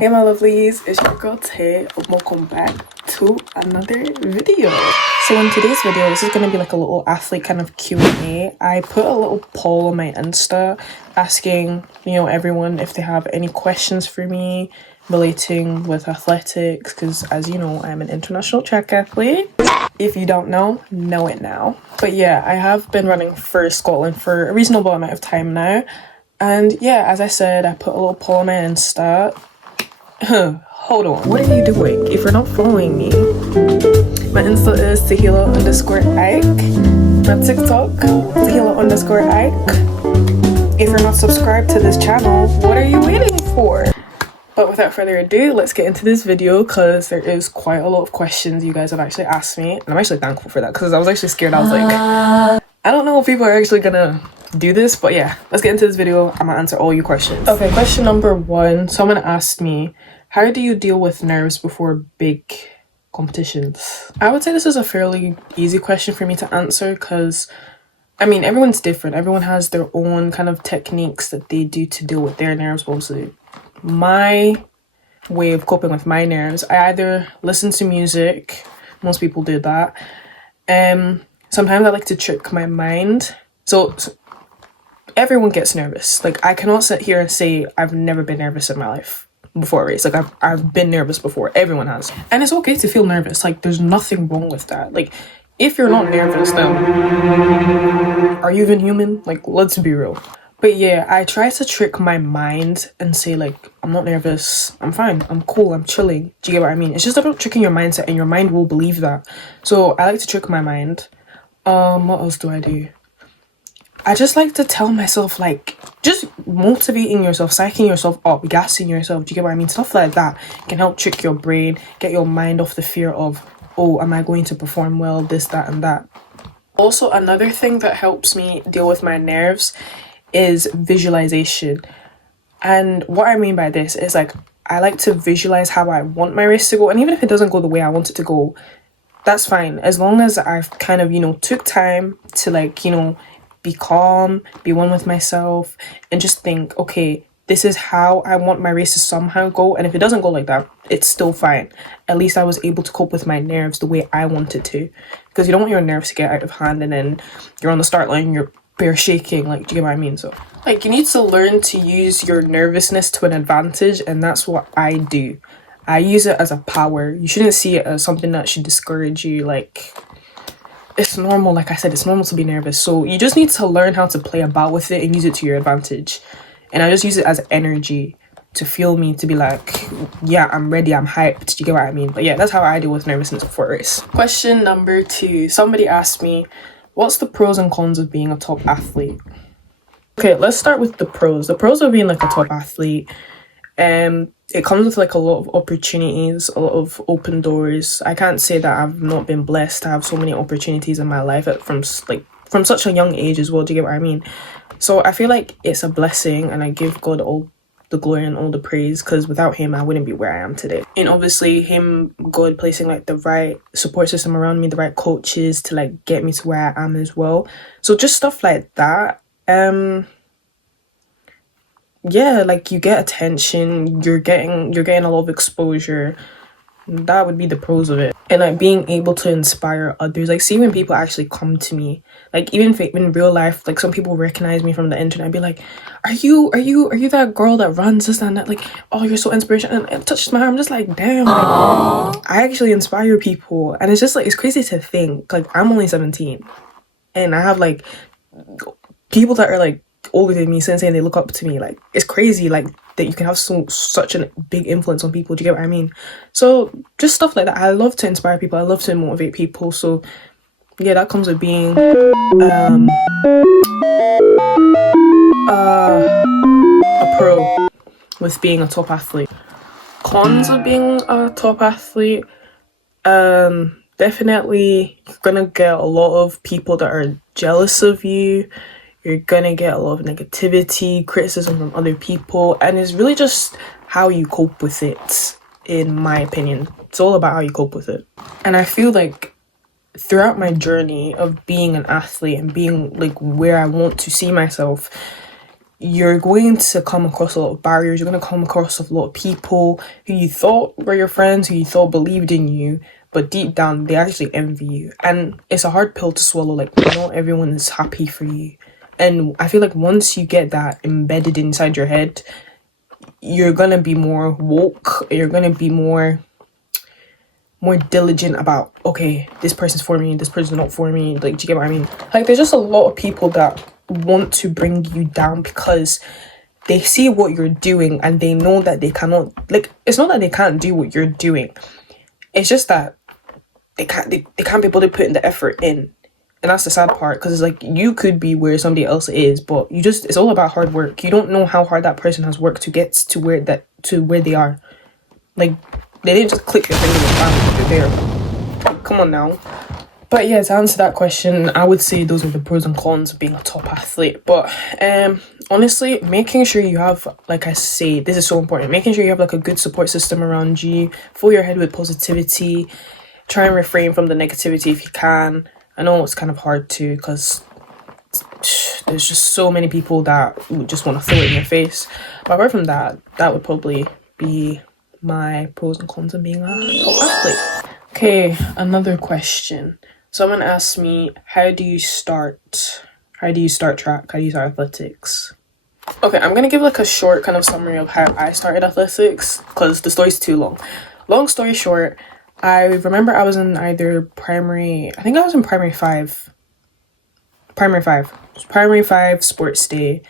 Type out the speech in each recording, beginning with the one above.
Hey my lovelies, it's your girl Tay. Welcome back to another video. So in today's video, this is going to be like a little athlete kind of Q&A. I put a little poll on my Insta asking, everyone if they have any questions for me relating with athletics, because as you know, I'm an international track athlete. If you don't know it now. But yeah, I have been running for Scotland for a reasonable amount of time now. And yeah, as I said, I put a little poll on my Insta. Hold on, what are you doing if you're not following me? My Insta is Tehillah_Ike. My TikTok, Tehillah_Ike. If you're not subscribed to this channel, what are you waiting for? But without further ado, let's get into this video because there is quite a lot of questions you guys have actually asked me. And I'm actually thankful for that because I was actually scared. I was like, I don't know if people are actually gonna do this, but yeah, let's get into this video. I'm gonna answer all your questions. Okay, question number 1. Someone asked me, how do you deal with nerves before big competitions? I would say this is a fairly easy question for me to answer because everyone's different. Everyone has their own kind of techniques that they do to deal with their nerves. Mostly my way of coping with my nerves, I either listen to music. Most people do that. Sometimes I like to trick my mind. So everyone gets nervous. Like, I cannot sit here and say I've never been nervous in my life before a race. Like, I've been nervous before. Everyone has. And it's okay to feel nervous. Like, there's nothing wrong with that. Like, if you're not nervous, then are you even human? Like, let's be real. But yeah, I try to trick my mind and say, like, I'm not nervous. I'm fine. I'm cool. I'm chilling. Do you get what I mean? It's just about tricking your mindset, and your mind will believe that. So I like to trick my mind. What else do I do? I just like to tell myself, like, just motivating yourself, psyching yourself up, gassing yourself. Do you get what I mean? Stuff like that can help trick your brain, get your mind off the fear of, oh, am I going to perform well, this, that, and that. Also, another thing that helps me deal with my nerves is visualization. And what I mean by this is, like, I like to visualize how I want my race to go. And even if it doesn't go the way I want it to go, that's fine. As long as I've kind of, took time to, like, be calm, be one with myself, and just think, okay, this is how I want my race to somehow go. And if it doesn't go like that, it's still fine. At least I was able to cope with my nerves the way I wanted to. Because you don't want your nerves to get out of hand and then you're on the start line, you're bare shaking. Like, do you get what I mean? So, like, you need to learn to use your nervousness to an advantage, and that's what I do. I use it as a power. You shouldn't see it as something that should discourage you. Like, it's normal. Like I said, it's normal to be nervous. So you just need to learn how to play about with it and use it to your advantage. And I just use it as energy to fuel me to be like, yeah, I'm ready, I'm hyped. Do you get what I mean? But yeah, that's how I deal with nervousness before a race. Question number 2. Somebody asked me, what's the pros and cons of being a top athlete? Okay, let's start with the pros. The pros of being like a top athlete. It comes with like a lot of opportunities, a lot of open doors. I can't say that I've not been blessed to have so many opportunities in my life from such a young age as well. Do you get what I mean? So I feel like it's a blessing, and I give God all the glory and all the praise, because without him I wouldn't be where I am today. And obviously God placing like the right support system around me, the right coaches to like get me to where I am as well. So just stuff like that. Yeah, like, you get attention, you're getting a lot of exposure. That would be the pros of it. And like being able to inspire others, like, see when people actually come to me, like, even if in real life, like, some people recognize me from the internet and be like, are you that girl that runs this and that, like, oh, you're so inspirational, and it touches my heart. I'm just like, damn, like, I actually inspire people. And it's just like, it's crazy to think, like, I'm only 17 and I have like people that are like older than me saying they look up to me. Like, it's crazy, like, that you can have such a big influence on people. Do you get what I mean? So just stuff like that. I love to inspire people, I love to motivate people. So yeah, that comes with being a pro with being a top athlete. Cons of being a top athlete, definitely you're gonna get a lot of people that are jealous of you. You're gonna get a lot of negativity, criticism from other people, and it's really just how you cope with it, in my opinion. It's all about how you cope with it. And I feel like throughout my journey of being an athlete and being like where I want to see myself, you're going to come across a lot of barriers. You're going to come across a lot of people who you thought were your friends, who you thought believed in you, but deep down they actually envy you. And it's a hard pill to swallow. Like, not everyone is happy for you. And I feel like once you get that embedded inside your head, you're gonna be more woke. You're gonna be more diligent about, okay, this person's for me, this person's not for me. Like, do you get what I mean? Like, there's just a lot of people that want to bring you down because they see what you're doing and they know that they cannot, like, it's not that they can't do what you're doing. It's just that they can't be able to put in the effort in. And that's the sad part, because it's like, you could be where somebody else is, but it's all about hard work. You don't know how hard that person has worked to get to where they are. Like, they didn't just click their fingers and they're there. Come on now. But yeah, to answer that question, I would say those are the pros and cons of being a top athlete. But honestly, making sure you have, like I say, this is so important, making sure you have like a good support system around you, fill your head with positivity, try and refrain from the negativity if you can. I know it's kind of hard to, because there's just so many people that would just want to throw it in your face. But apart from that, that would probably be my pros and cons of being a top athlete. Okay, another question. Someone asked me, how do you start track? How do you start athletics? Okay, I'm going to give like a short kind of summary of how I started athletics, because the story's too long. Long story short, I remember I was in either primary five. Primary five sports day,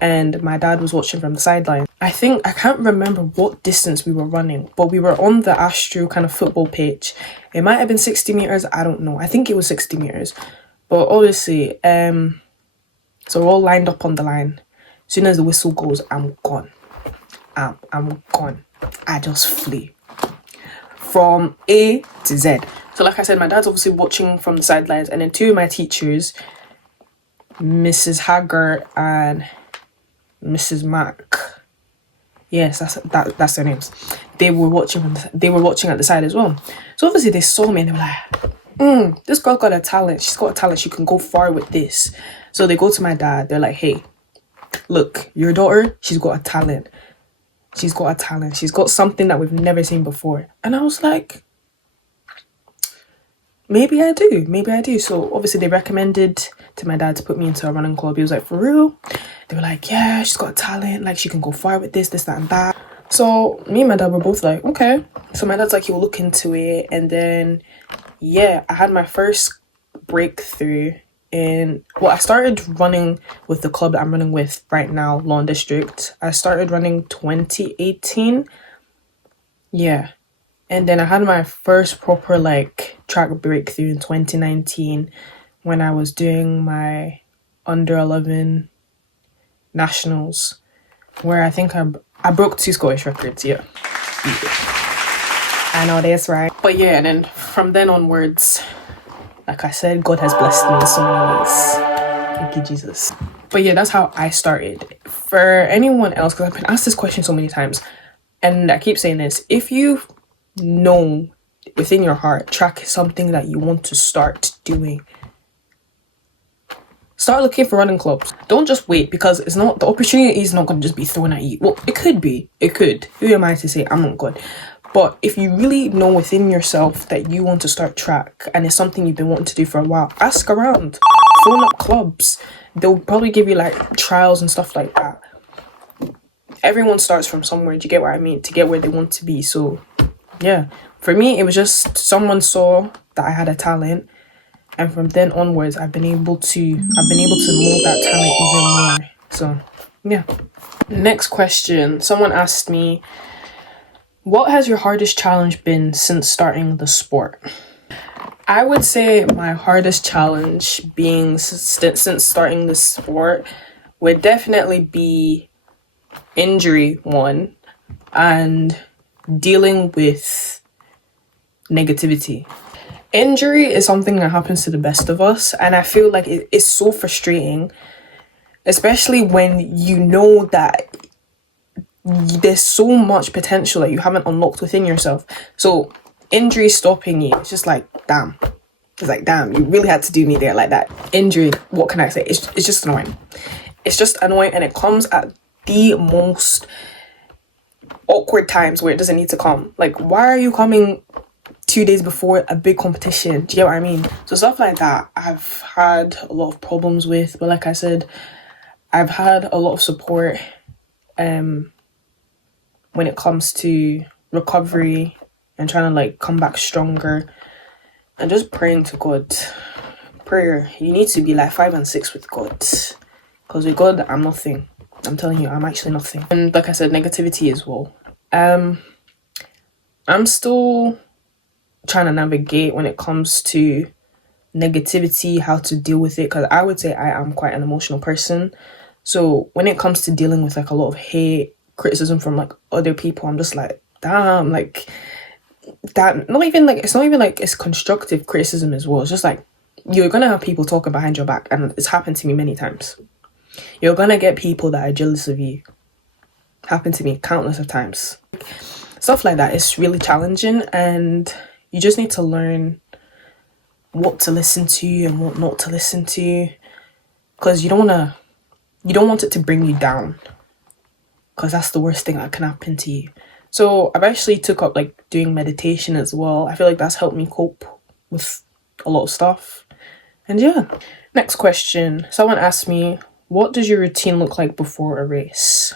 and my dad was watching from the sideline. I can't remember what distance we were running, but we were on the Astro kind of football pitch. It might have been 60 meters, I don't know. I think it was 60 meters. But obviously, so we're all lined up on the line. As soon as the whistle goes, I'm gone. I'm gone. I just flee. From A to Z. So like I said, my dad's obviously watching from the sidelines, and then two of my teachers, Mrs. Haggart and Mrs. Mack, yes, that's their names, they were watching at the side as well. So obviously they saw me and they were like, this girl got a talent, she's got a talent, she can go far with this. So they go to my dad, they're like, hey, look, your daughter, she's got a talent. She's got something that we've never seen before. And I was like, maybe I do. So obviously they recommended to my dad to put me into a running club. He was like, for real? They were like, yeah, she's got a talent, like she can go far with this, that and that. So me and my dad were both like, okay. So my dad's like, he'll look into it. And then yeah, I had my first breakthrough I started running with the club that I'm running with right now, Lawn District. I started running 2018. Yeah. And then I had my first proper like track breakthrough in 2019 when I was doing my under 11 nationals, where I think I broke 2 Scottish records. Yeah. I know that's right. But yeah, and then from then onwards, like I said, God has blessed me in so many ways. Thank you, Jesus. But yeah, that's how I started. For anyone else, because I've been asked this question so many times, and I keep saying this, if you know within your heart track is something that you want to start doing, start looking for running clubs. Don't just wait, because it's not, the opportunity is not going to just be thrown at you. Well, it could be. It could. Who am I to say I'm not good? But if you really know within yourself that you want to start track and it's something you've been wanting to do for a while, ask around, phone up clubs. They'll probably give you like trials and stuff like that. Everyone starts from somewhere, do you get what I mean? To get where they want to be. So yeah, for me, it was just someone saw that I had a talent, and from then onwards, I've been able to mold that talent even more. So yeah. Next question. Someone asked me, what has your hardest challenge been since starting the sport? I would say my hardest challenge being since starting the sport would definitely be injury, one, and dealing with negativity. Injury is something that happens to the best of us, and I feel like it is so frustrating, especially when you know that there's so much potential that you haven't unlocked within yourself. So injury stopping you, it's just like, damn. It's like, damn, you really had to do me there like that. Injury, what can I say? It's just annoying. it's just annoying, and it comes at the most awkward times where it doesn't need to come. Like, why are you coming 2 days before a big competition? Do you get what I mean? So stuff like that I've had a lot of problems with, but like I said, I've had a lot of support when it comes to recovery and trying to like come back stronger and just praying to God. Prayer, you need to be like 5 and 6 with God, because with God I'm nothing. I'm telling you, I'm actually nothing. And like I said, negativity as well. I'm still trying to navigate when it comes to negativity, how to deal with it, because I would say I am quite an emotional person. So when it comes to dealing with like a lot of hate, criticism from like other people, I'm just like, damn, like that. Not even like, it's not even like it's constructive criticism as well. It's just like, you're gonna have people talking behind your back, and it's happened to me many times. You're gonna get people that are jealous of you. Happened to me countless of times. Stuff like that is really challenging, and you just need to learn what to listen to and what not to listen to, because you don't want it to bring you down, because that's the worst thing that can happen to you. So I've actually took up like doing meditation as well. I feel like that's helped me cope with a lot of stuff. And yeah. Next question. Someone asked me, what does your routine look like before a race?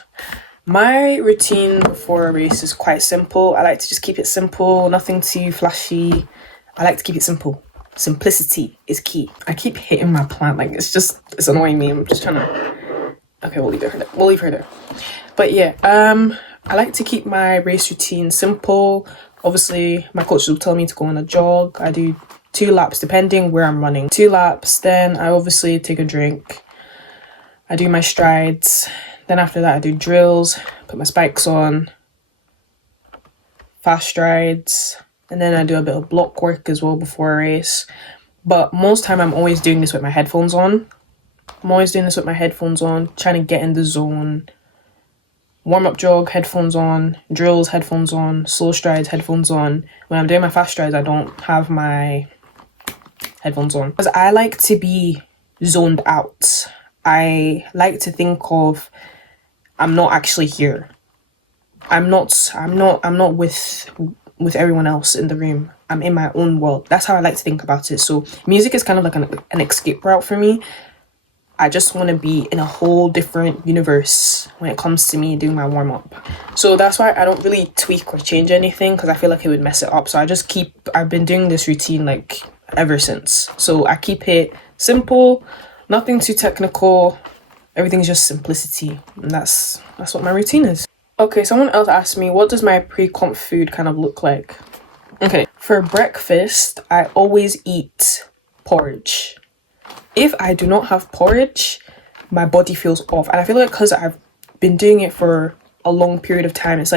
My routine before a race is quite simple. I like to just keep it simple, nothing too flashy. I like to keep it simple. Simplicity is key. I keep hitting my plant, like it's annoying me. I'm just trying to, okay, we'll leave her there. But yeah, I like to keep my race routine simple. Obviously my coach will tell me to go on a jog. I do 2 laps depending where I'm running. 2 laps, then I obviously take a drink. I do my strides. Then after that I do drills, put my spikes on, fast strides, and then I do a bit of block work as well before a race. But most time I'm always doing this with my headphones on. Trying to get in the zone. Warm-up jog, headphones on. Drills, headphones on. Slow strides, headphones on. When I'm doing my fast strides, I don't have my headphones on, because I like to be zoned out. I like to think of, I'm not actually here. I'm not with everyone else in the room. I'm in my own world. That's how I like to think about it. So music is kind of like an escape route for me. I just want to be in a whole different universe when it comes to me doing my warm-up. So that's why I don't really tweak or change anything, because I feel like it would mess it up. So I've been doing this routine like ever since. So I keep it simple, nothing too technical. Everything's just simplicity. And that's what my routine is. Okay, someone else asked me, what does my pre-comp food kind of look like? Okay, for breakfast, I always eat porridge. If I do not have porridge, my body feels off. And I feel like because I've been doing it for a long period of time, it's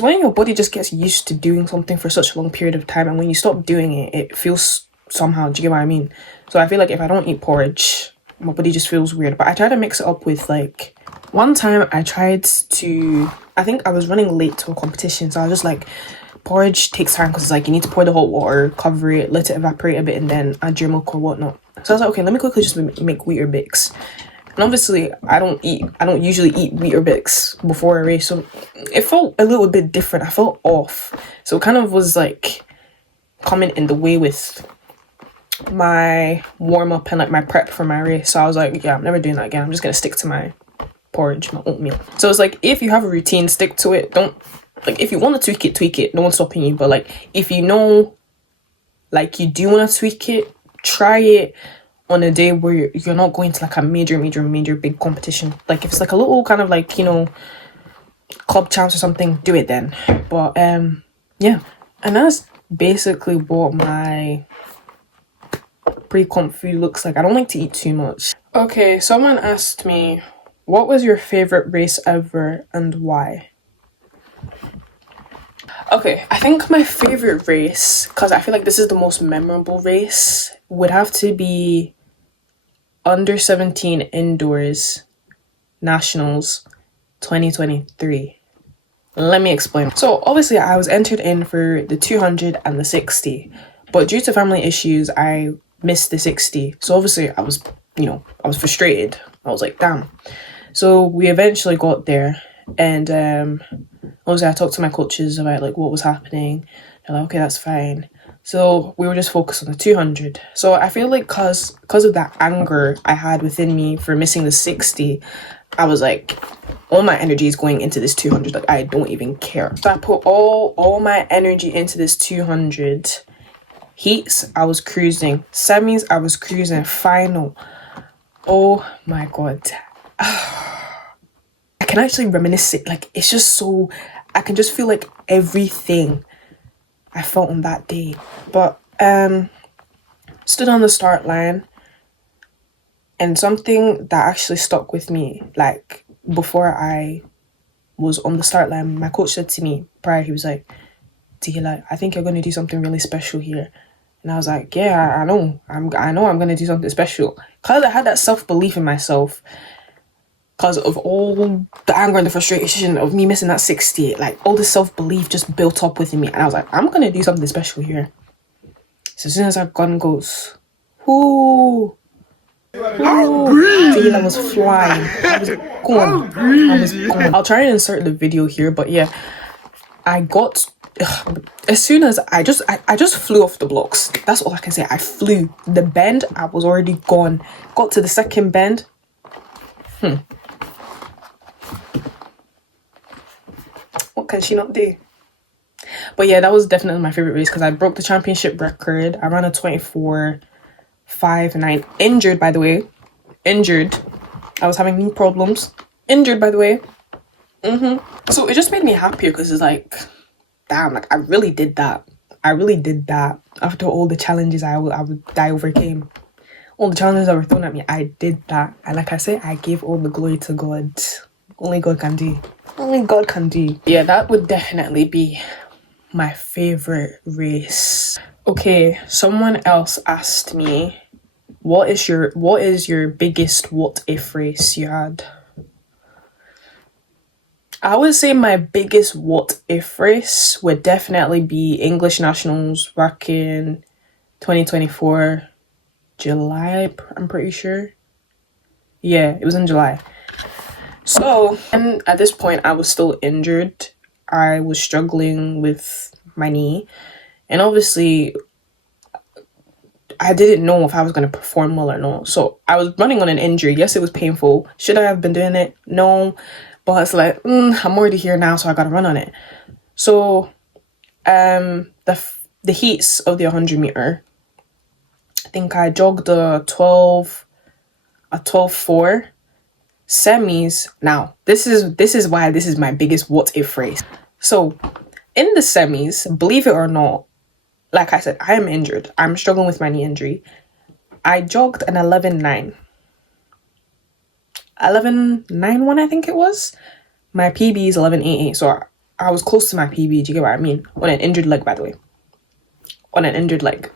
when your body just gets used to doing something for such a long period of time, and when you stop doing it, it feels somehow. Do you get what I mean? So I feel like if I don't eat porridge, my body just feels weird. But I try to mix it up with like, one time I think I was running late to a competition, so I was just like, porridge takes time, because it's like you need to pour the hot water, cover it, let it evaporate a bit, and then add your milk or whatnot. So I was like, okay, let me quickly just make Weetabix. And obviously I don't usually eat Weetabix before a race, so it felt a little bit different. I felt off, so it kind of was like coming in the way with my warm-up and like my prep for my race. So I was like, yeah, I'm never doing that again. I'm just gonna stick to my porridge, my oatmeal. So it's like, if you have a routine, stick to it. Don't, like, if you want to tweak it, no one's stopping you. But like, if you know, like, you do want to tweak it, try it on a day where you're not going to like a major big competition. Like if it's like a little kind of like, you know, club champs or something, do it then. But yeah, and that's basically what my pre-comp food looks like. I don't like to eat too much. Okay, someone asked me, what was your favorite race ever and why? Okay, I think my favorite race, because I feel like this is the most memorable race, would have to be under 17 indoors nationals 2023. Let me explain. So obviously I was entered in for the 200 and the 60, but due to family issues I missed the 60. So obviously I was frustrated. I was like, damn. So we eventually got there, and obviously I talked to my coaches about like what was happening. They're like, okay, that's fine. So we were just focused on the 200. So I feel like cause of that anger I had within me for missing the 60, I was like, all my energy is going into this 200. Like, I don't even care. So I put all my energy into this 200. Heats, I was cruising. Semis, I was cruising. Final, oh my god. I can actually reminisce it. Like, it's just so, I can just feel like everything I felt on that day. But stood on the start line, and something that actually stuck with me, like before I was on the start line, my coach said to me prior, he was like, Tehillah, I think you're going to do something really special here. And I was like, yeah, I know I'm going to do something special, because I had that self-belief in myself because of all the anger and the frustration of me missing that 60. Like, all the self-belief just built up within me, and I was like, I'm going to do something special here. So as soon as that gun goes, whoo, Tehillah was flying. I was gone. I'll try and insert the video here, but yeah, I got, as soon as I just flew off the blocks. That's all I can say. I flew. The bend, I was already gone. Got to the second bend. What can she not do? But yeah, that was definitely my favorite race because I broke the championship record. I ran a 24:5:9. Injured, by the way. Injured. I was having knee problems. Injured, by the way. So it just made me happier because it's like, damn, like I really did that. I really did that after all the challenges I overcame. All the challenges that were thrown at me, I did that. And like I say, I gave all the glory to God. Only God can do. Only God can do. Yeah, that would definitely be my favorite race. Okay, someone else asked me, what is your biggest what if race you had? I would say my biggest what if race would definitely be English Nationals back in 2024 July, I'm pretty sure. Yeah, it was in July. So, and at this point I was still injured. I was struggling with my knee, and obviously I didn't know if I was going to perform well or not. So I was running on an injury. Yes, it was painful. Should I have been doing it? No. But it's like, I'm already here now, so I gotta run on it. So the heats of the 100 meter, I think I jogged a 12:4. Semis, now this is why this is my biggest what if race. So in the semis, believe it or not, like I said, I am injured. I'm struggling with my knee injury. I jogged an 11:9. 11:91, I think it was. My PB is 11:88, so I was close to my PB. Do you get what I mean? On an injured leg, by the way. On an injured leg.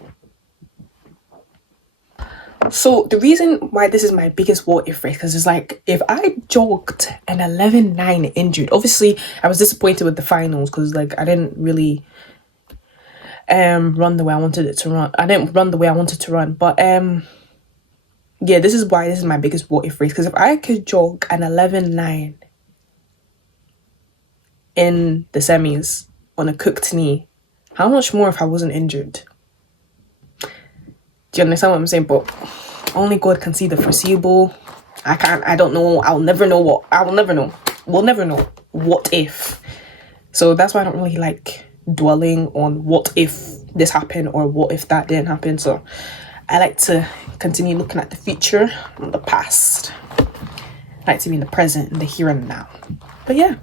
So the reason why this is my biggest what if race, because it's like, if I jogged an 11:9 injured, obviously I was disappointed with the finals because like I didn't really run the way I wanted it to run. I didn't run the way I wanted to run, but yeah, this is why this is my biggest what if race, because if I could jog an 11:9 in the semis on a cooked knee, how much more if I wasn't injured? Do you understand what I'm saying? But only God can see the foreseeable. I don't know. We'll never know what if. So that's why I don't really like dwelling on what if this happened or what if that didn't happen. So I like to continue looking at the future and the past. I like to be in the present and the here and now. But yeah,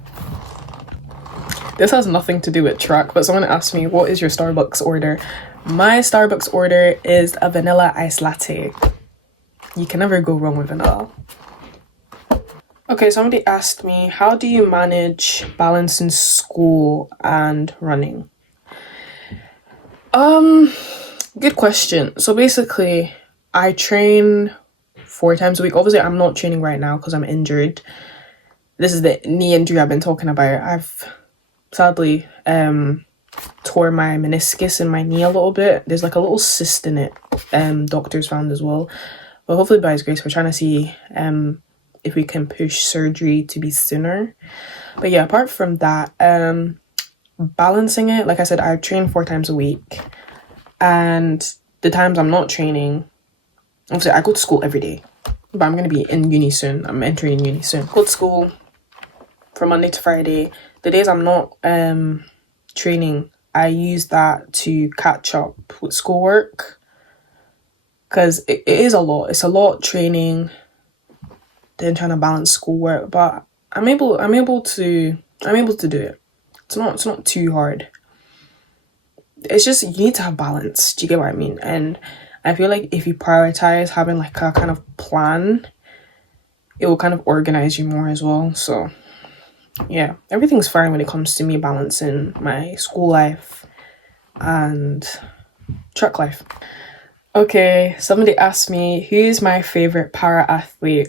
this has nothing to do with track, but someone asked me, what is your Starbucks order? My Starbucks order is a vanilla iced latte. You can never go wrong with vanilla. Okay, somebody asked me, how do you manage balancing school and running? Good question. So basically, I train 4 times a week. Obviously, I'm not training right now because I'm injured. This is the knee injury I've been talking about. I've sadly tore my meniscus in my knee a little bit. There's like a little cyst in it. Doctors found as well. But hopefully by his grace, we're trying to see if we can push surgery to be sooner. But yeah, apart from that, balancing it, like I said, I train 4 times a week, and the times I'm not training, obviously I go to school every day, but I'm going to be in uni soon. I'm entering uni soon. Go to school from Monday to Friday. The days I'm not training, I use that to catch up with schoolwork, because it is a lot. It's a lot training, then trying to balance schoolwork, but I'm able to do it. It's not too hard. It's just you need to have balance. Do you get what I mean? And I feel like if you prioritize having like a kind of plan, it will kind of organize you more as well. So yeah, everything's fine when it comes to me balancing my school life and track life. Okay, somebody asked me, who's my favorite para athlete?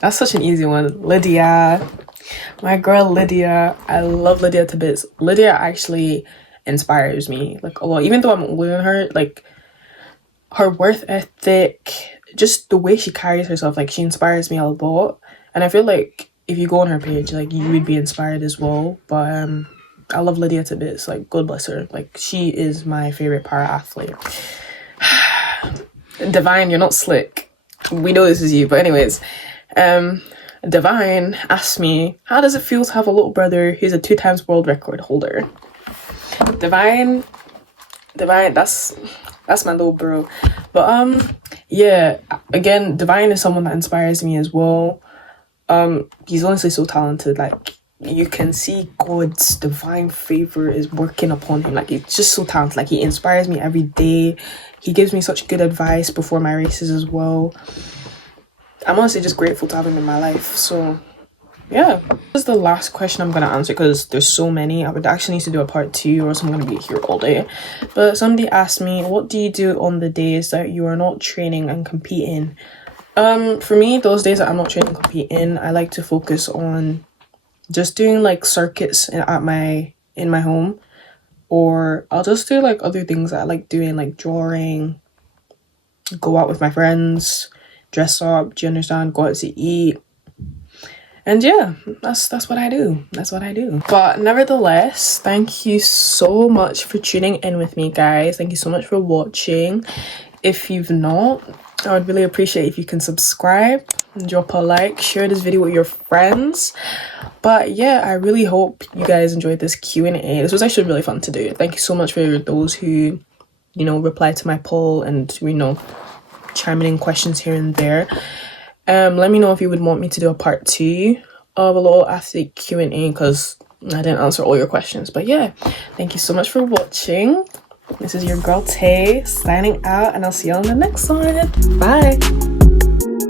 That's such an easy one. Lydia. My girl Lydia. I love Lydia to bits. Lydia actually inspires me like a lot. Even though I'm older than her, like her work ethic, just the way she carries herself, like she inspires me a lot. And I feel like if you go on her page, like you would be inspired as well. But I love Lydia to bits. Like, God bless her. Like, she is my favorite para athlete. Divine, you're not slick. We know this is you, but anyways, Divine asked me, how does it feel to have a little brother who's a 2 times world record holder? Divine, that's my little bro. But yeah, again, Divine is someone that inspires me as well. He's honestly so talented. Like, you can see God's divine favor is working upon him. Like, it's just so talented. Like, he inspires me every day. He gives me such good advice before my races as well. I'm honestly just grateful to have him in my life. So yeah, this is the last question I'm gonna answer because there's so many. I would actually need to do a part 2 or else I'm gonna be here all day. But somebody asked me, what do you do on the days that you are not training and competing? For me, those days that I'm not training and competing, I like to focus on just doing like circuits in my home, or I'll just do like other things that I like doing, like drawing, go out with my friends, dress up, do you understand, go out to eat. And yeah, that's what I do. That's what I do. But nevertheless, thank you so much for tuning in with me, guys. Thank you so much for watching. If you've not, I would really appreciate if you can subscribe, drop a like, share this video with your friends. But yeah, I really hope you guys enjoyed this Q&A. This was actually really fun to do. Thank you so much for those who, you know, replied to my poll and, you know, chiming in questions here and there. Let me know if you would want me to do a part 2 of a little athlete Q&A, because I didn't answer all your questions. But yeah, thank you so much for watching. This is your girl Tay signing out, and I'll see you on the next one. Bye.